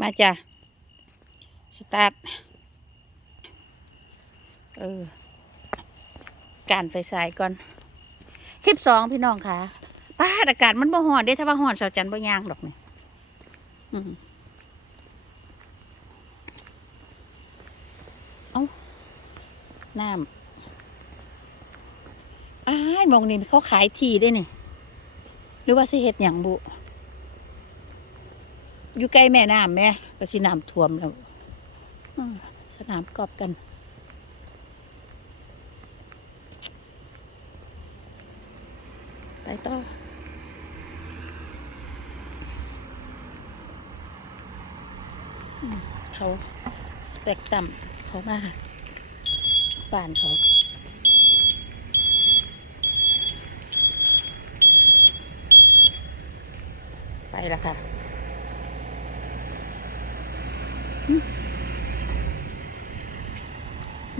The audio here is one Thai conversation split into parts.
มาจ้ะ สตาร์ท เออ การไฟสายก่อน คลิปสองพี่น้องค่ะป้าดอากาศมันบ่ฮ้อนเด้ถ้าว่าฮ้อนเสาจันทร์บ่ย่างดอกนี่อืมเอาน้ำอ้ายมองนี่เขาขายทีได้นี่หรือว่าสิเฮ็ดหยังบุ อยู่ใกล้แม่น้ำแม่ก็สิน้ำท่วมแล้วสนามกอบกัน ไปต่อเขาสเปกตัมเขามาบ้านเขาไปแล้วค่ะอื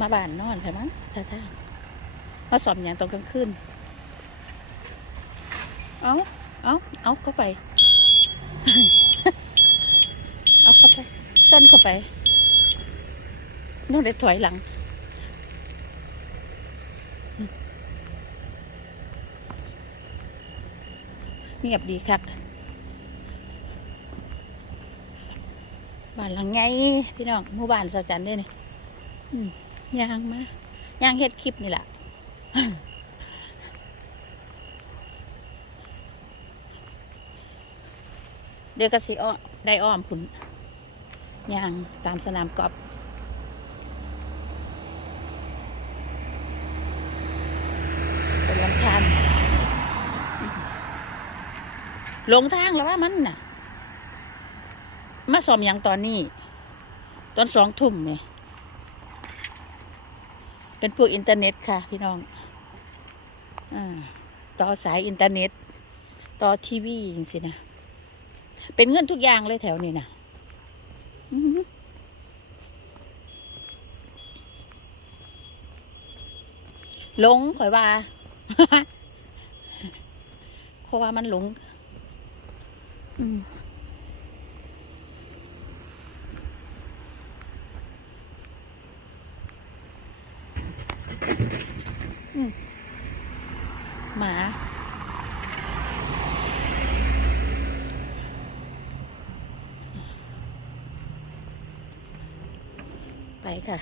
มาบ้านนอนใช่มั้งท่าทางมาสอบอย่างตอนกลางคืน เอาเอาเอาเข้าไป เอาเข้าไป ซ่อนเข้าไปน้องเด็ดถอยหลัง เงียบดีครับานหลังไงพี่น้องหมู่บ้านสาจันเด้นี่ย่างมาย่างเฮ็ดคลิปนี่แหละเดี๋ยวก็สิอ้อได้อ้อมผุนย่างตามสนามกอล์ฟเป็นลำธารหลงทางแล้วว่ามันน่ะ มาสอมอย่างตอนนี้ ตอนสองทุ่มเนี่ยเป็นพวกอินเทอร์เน็ตค่ะ พี่น้องอต่อสายอินเทอร์เน็ต ต่อทีวีอย่างสินะ เป็นเงินทุกอย่างเลยแถวนี้นะอื้อหือหลงข่อยว่าข่อยว่ามันหลง อืมอืมหมา ไปค่ะ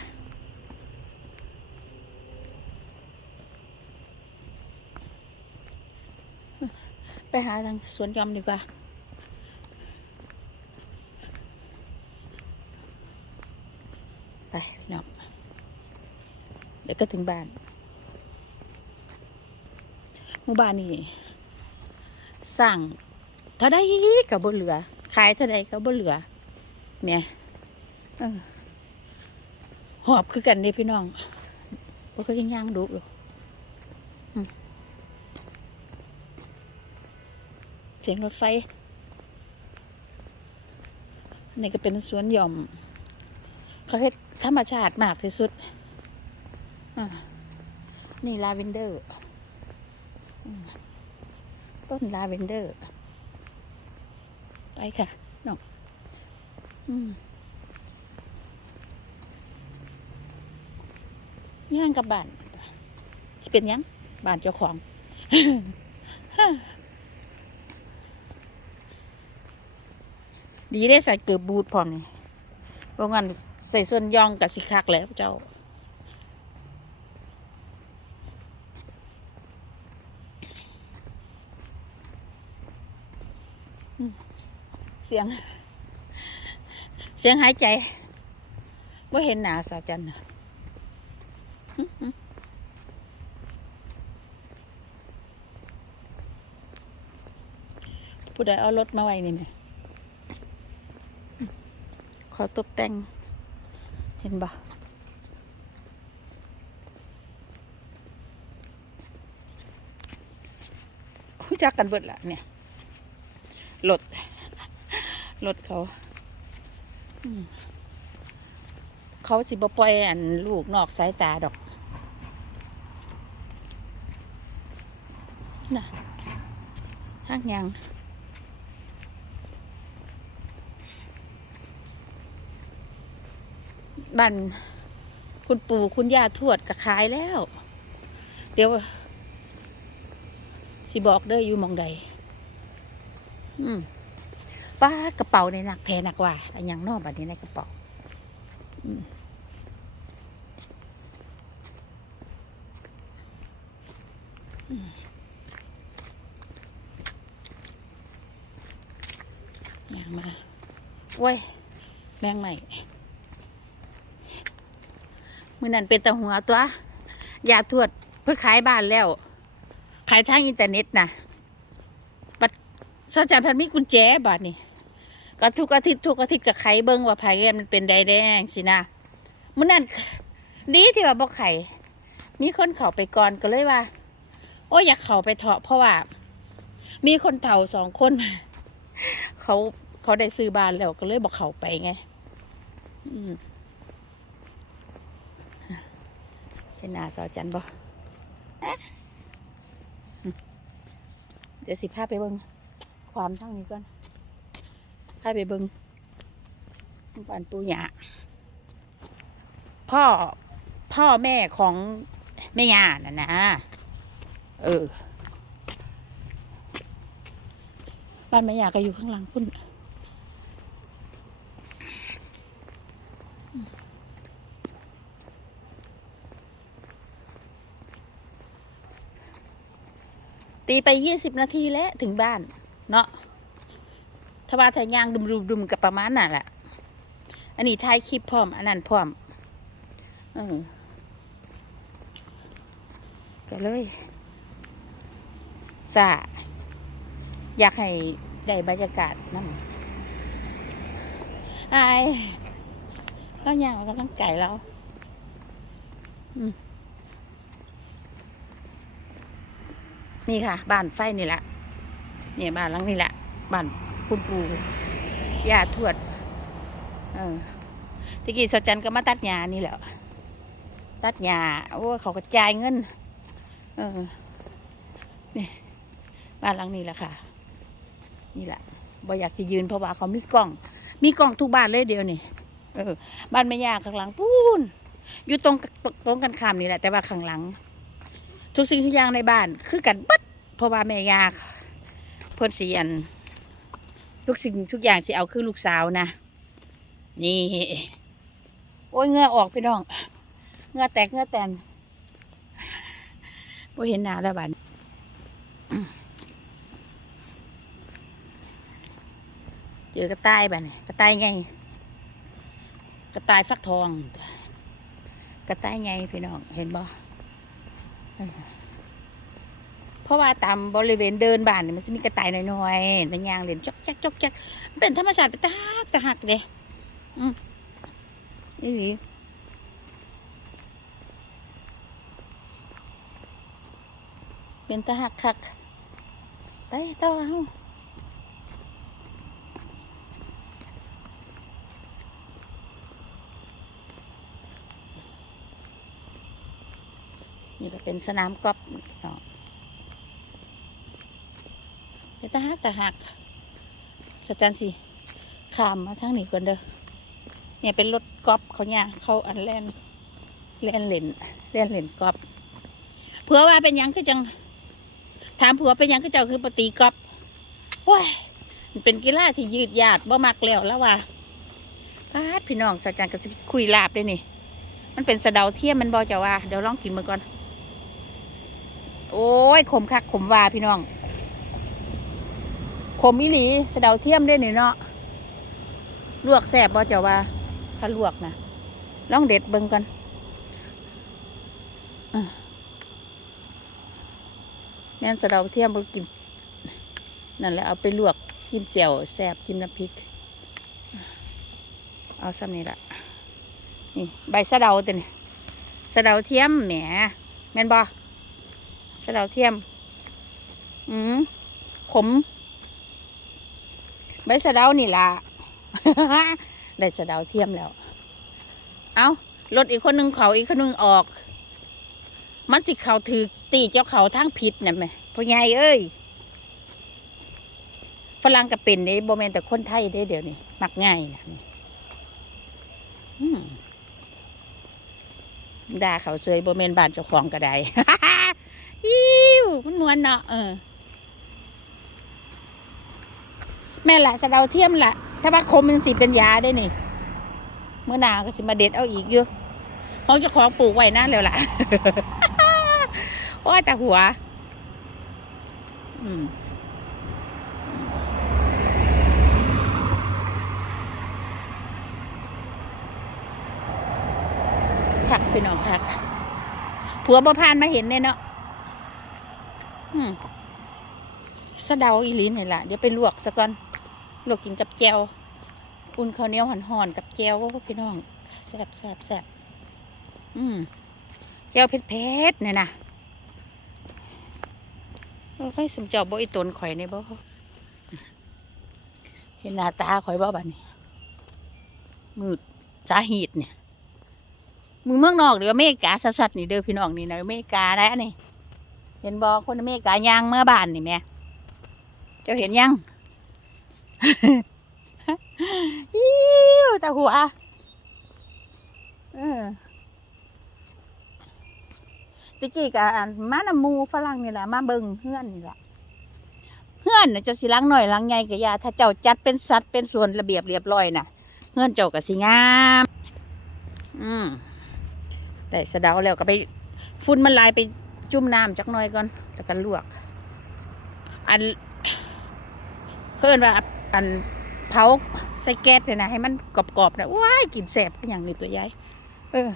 ไปหาทางสวนยอมดีกว่าไปพี่น้องเดี๋ยวก็ถึงบ้านหมู่บ้านนี่สร้างเท่าใดกับบนเหลือ ขายเท่าใดกับบนเหลือ เนี่ยเออ หอบคือกันเด้พี่น้องบ่เคยย่างดุหรอกเสียงรถไฟ นี่ก็เป็นสวนหย่อม เขาเฮ็ดธรรมชาติมากที่สุด นี่ลาเวนเดอร์ ต้นลาเวนเดอร์ ไปค่ะน้องอืม ย่างกับบ้านสิเป็นยังบ้านเจ้าของดีได้ใส่เกือบบูทพร้อมนี่เพราะงั้นใส่ส่วนย่องกับสิคักแล้วเจ้าเสียง เสียงหายใจว่าเห็นหนาสาวจันน่ะ ผู้ใดเอารถมาไว้นี่ไหมขอตกแต่ง เห็นบ่รู้จักกันเบิดละเนี่ยรถรถเขาอืมเขาสิบ่ปล่อยอันลูกนอกสายตาดอก นะทางยังบ้านคุณปู่คุณย่าทวดก็ขายแล้ว เดี๋ยว สิบอกเด้ออยู่มองใด อืมป้ากระเป๋าในหนักแทนหนักว่าอันยังนอกบัดนี้ในกระเป๋าอืมอืม ย่างมาโว้ยแมงใหม่มือนั้นเป็นตะหัวตัวยาทวดเพื่อขายบ้านแล้ว ขายทางอินเทอร์เน็ตนะบัดสจันพันมีกุญแจบาทนี่ก็ทุกอาทิตย์ทุกอาทิตย์กับไขเบิ้งว่าไผเงินมันเป็นใดแดงสินะมือนั้นดีที่ว่าบอกไข่ มีคนเข้าไปก่อนก็เลยว่า โอ้ยอยากเข้าไปเถาะเพราะว่า มีคนเฒ่าสองคน เขา เขาได้ซื้อบ้านแล้วก็เลยบอกเขาไปไงอืมเห็นนาสาวจันบอะอืมเดี๋ยวสิพาไปเบิงความทั้งนี้ก่อนพาไปเบิงบ้านปูหยาพ่อพ่อแม่ของแม่ยาน่ะนะ เออ บ้านแม่ยาก็อยู่ข้างหลังพุ่น ตีไปยี่สิบนาทีแล้วถึงบ้าน เนาะถ้าว่าถ้ายางดุมดุมดุมกับประมาณนั่นแหละอันนี้ถ่ายคลิปพร้อม อันนั้นพร้อมเออก็เลยสะอยากให้ได้บรรยากาศนั่นไอ้ก็ยางกำลังใจเราอืม นี่ค่ะบ้านไฟนี่แหละเนี่ยบ้านหลังนี่แหละบ้านคุณปู่ย่าทวด เออตะกี้สจันก็มาตัดหญ้านี่แหละตัดหญ้าโอ้เขาก็จ่ายเงิน เออนี่บ้านหลังนี้แหละค่ะ นี่แหละบ่อยากจะยืนเพราะว่าเขามีกล้อง มีกล้องทุกบ้านเลยเดียวนี่เออ บ้านแม่ย่าข้างหลังปูนอยู่ตรงตรงกันข้ามนี่แหละ แต่ว่าข้างหลัง ทุกสิ่งทุกอย่างในบ้าน คือกันบัดเพราะว่าแม่ยากเพิ่อนสีอัน ทุกสิ่งทุกอย่างสิเอาคือลูกสาวนะ นี่ โอ้ยเงือออกพี่น้องเงือแตกเงือแตนบ่เห็นหน้าแล้วบัดเจอกระต่ายบันกระต่ายไงกระต่ายฟักทอง กระต่ายไงพี่น้องเห็นบ่ เพราะว่าตามบริเวณเดินบ้านนี่มันจะมีกระต่ายน้อยๆในยางเล่นจอกแจ๊กจอกแจ๊กเป็นธรรมชาติไปตากตะหักเลยอืมนี่เป็นตะหักคักไปต่อเอา นี่ก็เป็นสนามกอล์ฟเนาะเดี๋ยวตาหักตาหักสจันสิขามมาทางนี้ก่อนเด้อเนี่ยเป็นรถกอล์ฟเขาเนี่ยเขาอันแล่นแล่นเล่นแล่นเล่นกอล์ฟเผื่อว่าเป็นยังคือจัง ถามผัวเป็นยังคือเจ้าคือปตีกอล์ฟโอ้ยมันเป็นกีฬาที่ยืดยาดบ่มักแล้วแล้วว่าพาดพี่น้องสจันก็สิคุยลาบด้วยนี่ มันเป็นสะเดาเทียมมันบอจะว่า เดี๋ยวลองกินมือก่อน โอ้ยขมคักขมวาพี่น้อง ขมอีหลีสะเดาเทียมได้นี่เนาะลวกแสบบ่เจ้าว่าถ้าลวกนะลองเด็ดเบิ่งกันแม่นสะเดาเทียมบ่กินนั่นแหละเอาไปลวกจิ้มแจ่วแสบจิ้มน้ำพริก เอาซ้ำนี่ละนี่ใบสะเดาตัวนี้สะเดาเทียมแหมแม่นบ่ สะเดาเทียม อืมขม ใบสะเดานี่ล่ะ ได้สะเดาเทียมแล้ว เอารถอีกคนหนึ่งเขาอีกคนหนึ่งออก มันสิเขาถือตีเจ้าเขาทางผิดเนี่ยไหมพ่อใหญ่เอ้ยฝรั่งก็เป็นเด้โบแมนแต่คนไทยได้เดี๋ยวนี้ มักง่ายนะนี่ด่าเขาเซยโบเมนบานเจ้าของก็ได้ มันมวนเนาะเออ แม่ละสะเดาเทียมละถ้าว่าคมมันสิเป็นยาได้นี่เมื่อหนาก็สิมาเด็ดเอาอีกอยู่ของเจ้าของปลูกไว้นั่นแล้วล่ะโอ้ยแต่หัว อืมคักพี่น้องคักผัวบ่พานมาเห็นเนี่ยเนาะ สะเดาอีลีนี่แหละเดี๋ยวไปลวกซะก่อน ลวกกินกับแจวอุ่นข้าวเหนียวห่อนๆกับแจวพี่น้องแซ่บแซ่บแซ่บอืมแจวเผ็ดๆเนี่ยนะโอ้ยสมเจอบบ่อีตนข่อยในบ่เห็นหน้าตาข่อยบ่บัดนี้มืดสาหีดเนี่ยมือเมืองนอกหรืออเมริกาสัสๆนี่เด้อพี่น้องนี่นะอเมริกาแล้วนี่ เห็นบอคนอเมริกายางเมื่อบ้านนี่แม่เจ้าเห็นยังอิ้วตาหัวเออตะกี้กับอันมานำหมูฝรั่งนี่แหละมาเบิงเพื่อนนี่แหละเพื่อนน่ะจะสิล้างหน่อยล้างใหญ่กับยาถ้าเจ้าจัดเป็นสัดเป็นส่วนระเบียบเรียบร้อยน่ะเพื่อนเจ้าก็สิงาม อืมได้สะเดาแล้วก็ไปฝุ่นมันลายไป จุ่มน้ำจักหน่อยก่อนแล้วกันลวก อันเพิ่นว่าอันเผาใส่แก๊สเลยนะให้มันกรอบๆนะว้ายกลิ่นแสบก็อย่างนี้ตัวใหญ่เออ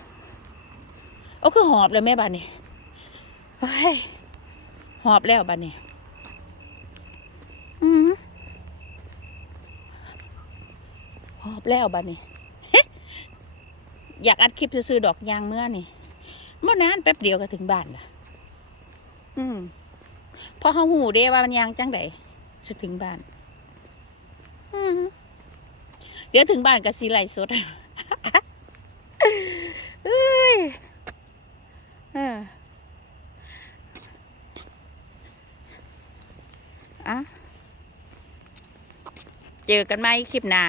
โอ้คือหอบเลยแม่บ้านนี่ว้ายหอบแล้วบ้านนี่อืมหอบแล้วบ้านนี่อยากอัดคลิปซื้อดอกยางเมื่อนี่เมื่อนานแป๊บเดียวก็ถึงบ้านละ อืมพอเขาหูเด้ว่ามันยางจังไดจะถึงบ้าน อืมเดี๋ยวถึงบ้านก็สีไหลสดเอ้ยเอออะเจอกันไหมคลิปหน้า